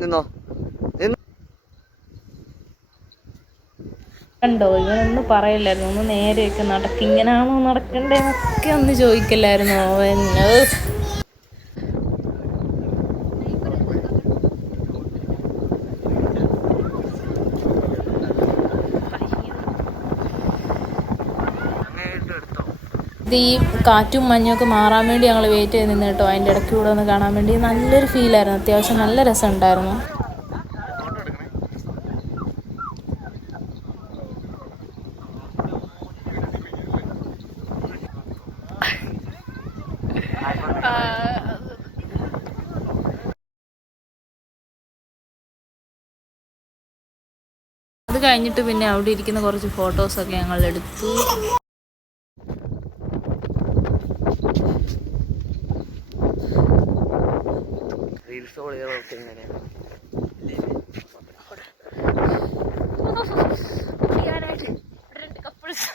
നിന്നോ കണ്ടോ, ഇവനൊന്നും പറയില്ലായിരുന്നു, ഒന്ന് നേരെയൊക്കെ നടക്ക്, ഇങ്ങനാണോ നടക്കണ്ടേന്നൊക്കെ ഒന്ന് ചോദിക്കില്ലായിരുന്നു അവൻ. ഇത് ഈ കാറ്റും മഞ്ഞൊക്കെ മാറാൻ വേണ്ടി ഞങ്ങൾ വെയിറ്റ് ചെയ്ത് നിന്ന് കേട്ടോ, അതിൻ്റെ ഇടയ്ക്ക് കൂടെ ഒന്ന് കാണാൻ വേണ്ടി. നല്ലൊരു ഫീലായിരുന്നു, അത്യാവശ്യം നല്ല രസമുണ്ടായിരുന്നു. അത് കഴിഞ്ഞിട്ട് പിന്നെ അവിടെ ഇരിക്കുന്ന കുറച്ച് ഫോട്ടോസൊക്കെ ഞങ്ങൾ എടുത്തു. റീൽസ് ഓളികളൊക്കെ എങ്ങനെയാണ് കപ്പിൾസ്